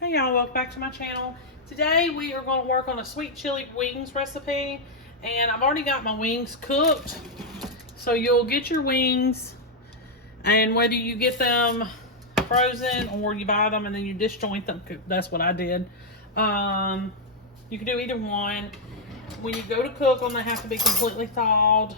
Hey y'all, welcome back to my channel. Today we are going to work on a sweet chili wings recipe, and I've already got my wings cooked. So you'll get your wings, and whether you get them frozen or you buy them and then you disjoint them, that's what I did. You can do either one. When you go to cook them, they have to be completely thawed.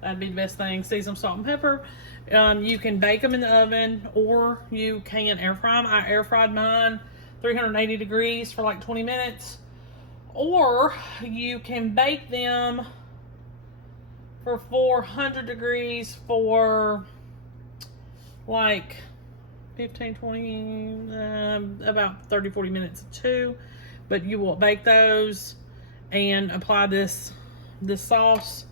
That'd be the best thing. Season them, salt and pepper. You can bake them in the oven, or you can air fry them. I air fried mine 380 degrees for like 20 minutes. Or you can bake them for 400 degrees for like 15, 20, about 30, 40 minutes too. But you will bake those and apply this sauce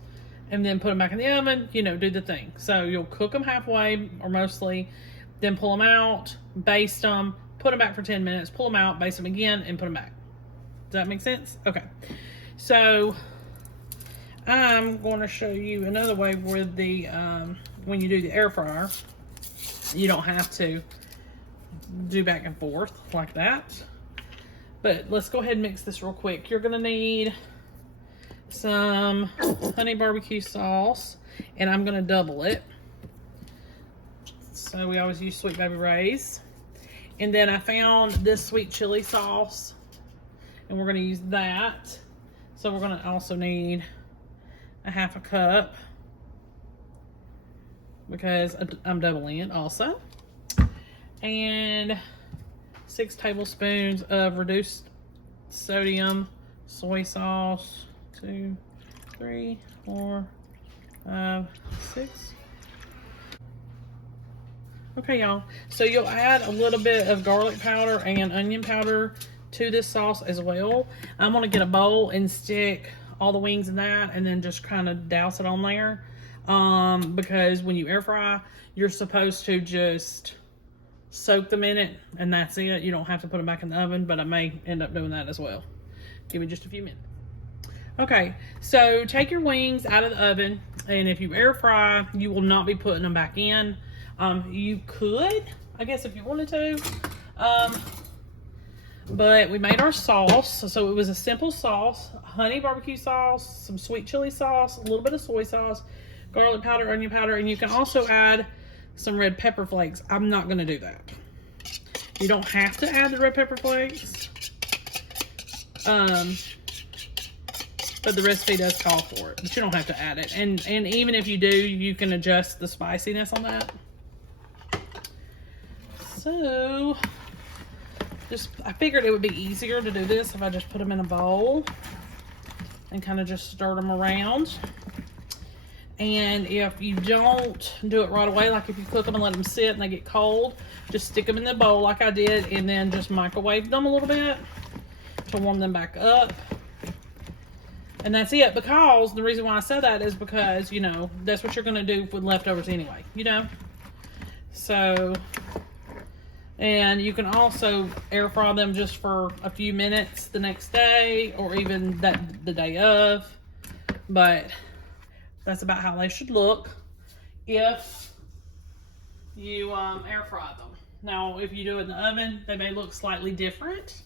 and then put them back in the oven, you know, do the thing. So you'll cook them halfway or mostly, then pull them out, baste them, put them back for 10 minutes, pull them out, baste them again, and put them back. Does that make sense? Okay. So I'm going to show you another way with the, when you do the air fryer, you don't have to do back and forth like that. But let's go ahead and mix this real quick. You're gonna need some honey barbecue sauce, and I'm gonna double it. So we always use Sweet Baby Ray's. And then I found this sweet chili sauce, and we're gonna use that. So we're gonna also need a half a cup because I'm doubling it also. And 6 tablespoons of reduced sodium soy sauce. 2, 3, 4, 5, 6. Okay, y'all. So you'll add a little bit of garlic powder and onion powder to this sauce as well. I'm gonna get a bowl and stick all the wings in that, and then just kind of douse it on there. Because when you air fry, you're supposed to just soak them in it, and that's it. You don't have to put them back in the oven, but I may end up doing that as well. Give me just a few minutes. Okay, so take your wings out of the oven, and if you air fry, you will not be putting them back in. You could, I guess, if you wanted to, but we made our sauce. So it was a simple sauce: honey barbecue sauce, some sweet chili sauce, a little bit of soy sauce, garlic powder, onion powder, and you can also add some red pepper flakes. I'm not going to do that. You don't have to add the red pepper flakes. But the recipe does call for it, but you don't have to add it. And even if you do, you can adjust the spiciness on that. So I figured it would be easier to do this if I just put them in a bowl and kind of just stir them around. And if you don't do it right away, like if you cook them and let them sit and they get cold, just stick them in the bowl like I did, and then just microwave them a little bit to warm them back up. And that's it, because the reason why I said that is because, you know, that's what you're going to do with leftovers anyway, you know. So, and you can also air fry them just for a few minutes the next day, or even the day of. But that's about how they should look if you air fry them. Now, if you do it in the oven, they may look slightly different.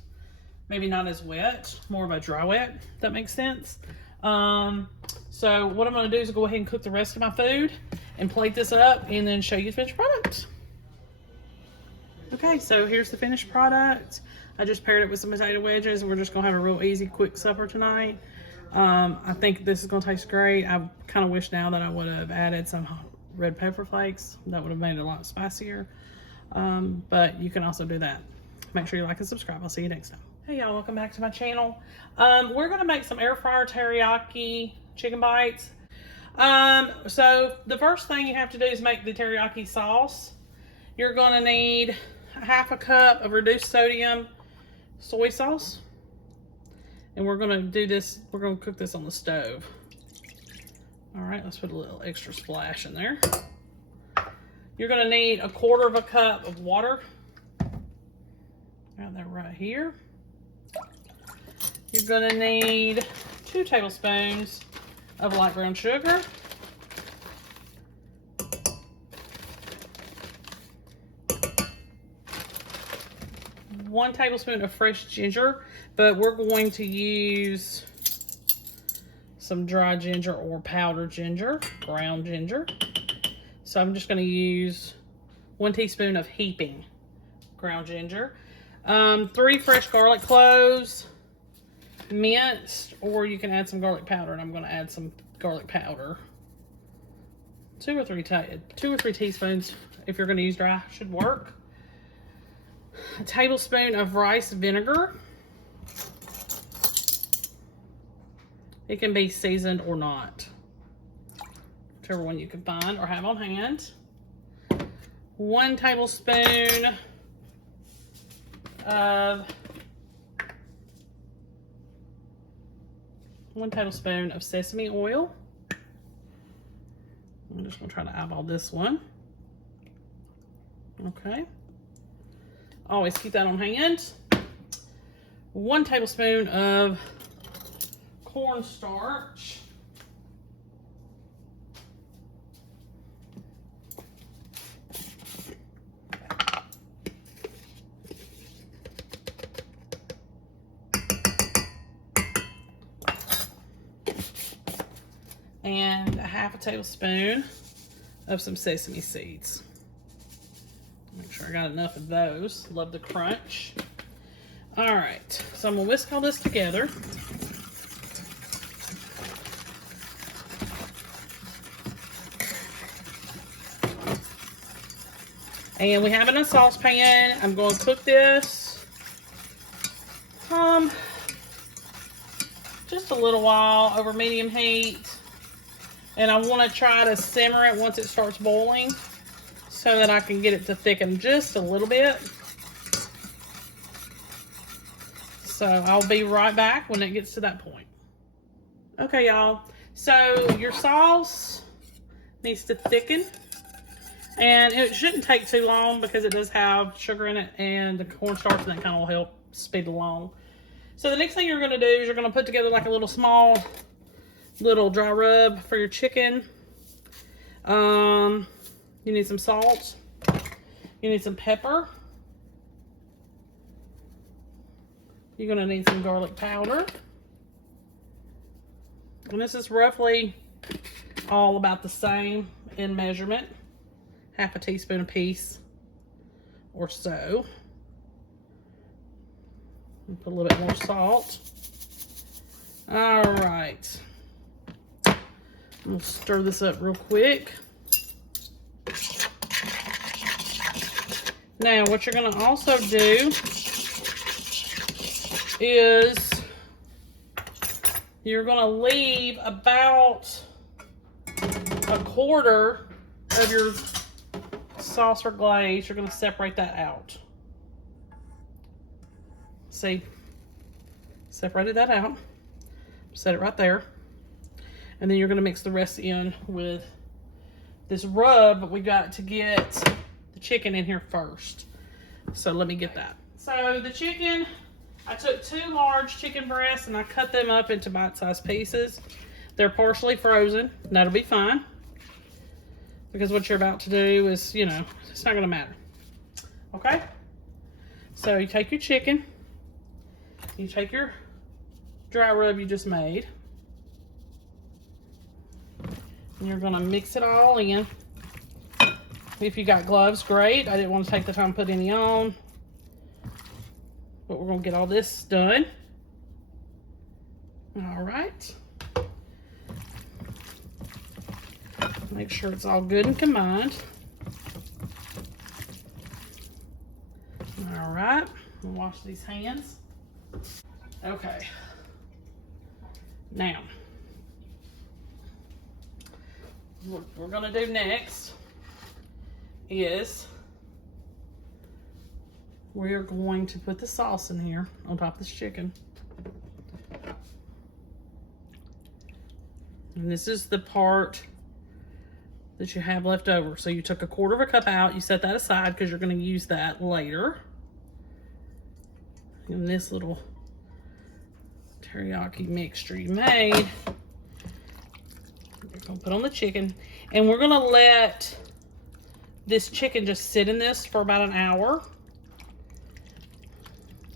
Maybe not as wet, more of a dry wet, if that makes sense. So what I'm gonna do is go ahead and cook the rest of my food and plate this up, and then show you the finished product. Okay, so here's the finished product. I just paired it with some potato wedges. We're just gonna have a real easy, quick supper tonight. I think this is gonna taste great. I kind of wish now that I would have added some red pepper flakes. That would have made it a lot spicier. But you can also do that. Make sure you like and subscribe. I'll see you next time. Hey y'all, welcome back to my channel. We're gonna make some air fryer teriyaki chicken bites. So the first thing you have to do is make the teriyaki sauce. You're gonna need half a cup of reduced sodium soy sauce. And we're gonna do this, we're gonna cook this on the stove. All right, let's put a little extra splash in there. You're gonna need a 1/4 cup of water. Got that right here. You're gonna need 2 tablespoons of light brown sugar. 1 tablespoon of fresh ginger, but we're going to use some dry ginger or powdered ginger, ground ginger. So I'm just going to use 1 teaspoon of heaping ground ginger. 3 fresh garlic cloves, minced, or you can add some garlic powder, and I'm going to add some garlic powder. 2 or 3 teaspoons, if you're going to use dry, should work. A tablespoon of rice vinegar. It can be seasoned or not, whichever one you can find or have on hand. 1 tablespoon of sesame oil. I'm just gonna try to eyeball this one. Okay. Always keep that on hand. 1 tablespoon of cornstarch. And a 1/2 tablespoon of some sesame seeds. Make sure I got enough of those. Love the crunch. All right, so I'm gonna whisk all this together. And we have it in a saucepan. I'm going to cook this just a little while over medium heat. And I want to try to simmer it once it starts boiling so that I can get it to thicken just a little bit. So I'll be right back when it gets to that point. Okay, y'all. So your sauce needs to thicken. And it shouldn't take too long because it does have sugar in it and the cornstarch, and that kind of will help speed along. So the next thing you're going to do is you're going to put together like a little dry rub for your chicken. You need some salt. You need some pepper. You're going to need some garlic powder. And this is roughly all about the same in measurement. 1/2 teaspoon apiece or so. And put a little bit more salt. All right. We'll stir this up real quick. Now, what you're going to also do is you're going to leave about 1/4 of your sauce or glaze. You're going to separate that out. See? Separated that out. Set it right there. And then you're going to mix the rest in with this rub, but we got to get the chicken in here first. So let me get that. So the chicken, I took 2 large chicken breasts and I cut them up into bite-sized pieces. They're partially frozen, and that'll be fine. Because what you're about to do is, you know, it's not going to matter. Okay? So you take your chicken. You take your dry rub you just made. And you're going to mix it all in. If you got gloves, great. I didn't want to take the time to put any on. But we're going to get all this done. All right. Make sure it's all good and combined. All right. Wash these hands. Okay. Now, what we're going to do next is we're going to put the sauce in here on top of this chicken. And this is the part that you have left over. So you took 1/4 cup out, you set that aside because you're going to use that later. And this little teriyaki mixture you made, you're going to put on the chicken. And we're going to let this chicken just sit in this for about an hour.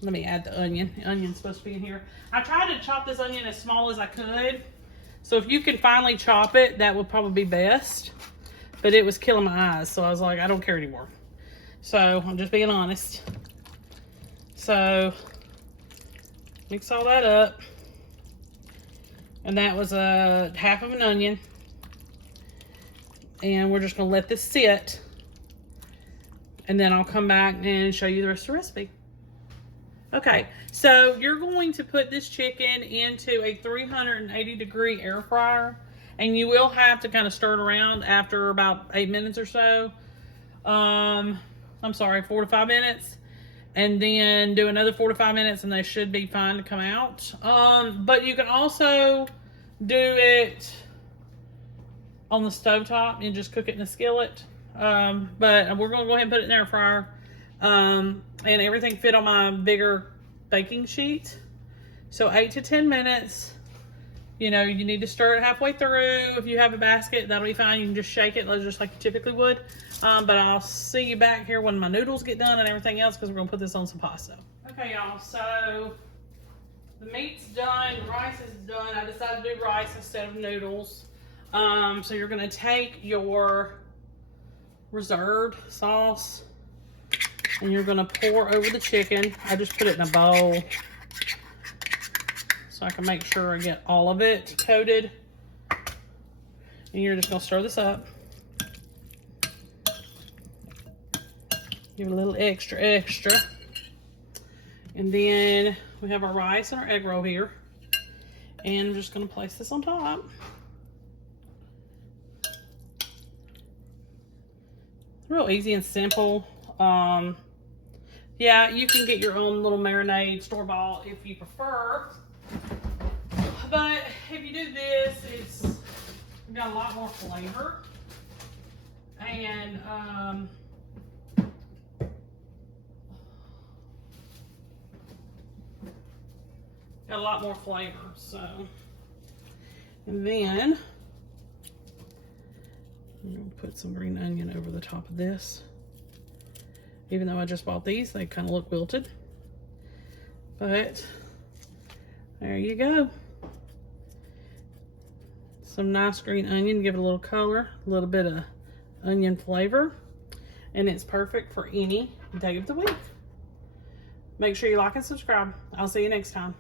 let me add the onion. The onion's supposed to be in here. I tried to chop this onion as small as I could. So if you can finally chop it, that would probably be best. But it was killing my eyes. So I was like, I don't care anymore. So I'm just being honest. So mix all that up. And that was a half of an onion. And we're just gonna let this sit. And then I'll come back and show you the rest of the recipe. Okay, so you're going to put this chicken into a 380-degree air fryer. And you will have to kind of stir it around after about 8 minutes or so. I'm sorry, 4 to 5 minutes. And then do another 4 to 5 minutes and they should be fine to come out. But you can also do it on the stovetop and just cook it in a skillet. But we're gonna go ahead and put it in the air fryer. And everything fit on my bigger baking sheet. So 8 to 10 minutes. You know, you need to stir it halfway through. If you have a basket, that'll be fine. You can just shake it just like you typically would. But I'll see you back here when my noodles get done and everything else, because we're gonna put this on some pasta. Okay, y'all, so the meat's done, the rice is done. I decided to do rice instead of noodles. So you're gonna take your reserved sauce and you're gonna pour over the chicken. I just put it in a bowl so I can make sure I get all of it coated. And you're just gonna stir this up. Give it a little extra. And then we have our rice and our egg roll here. And I'm just gonna place this on top. Real easy and simple. Yeah, you can get your own little marinade store-bought if you prefer. But if you do this, it's got a lot more flavor. And got a lot more flavor. So, and then I'm gonna put some green onion over the top of this. Even though I just bought these, they kind of look wilted. But there you go. Some nice green onion, give it a little color, a little bit of onion flavor. And it's perfect for any day of the week. Make sure you like and subscribe. I'll see you next time.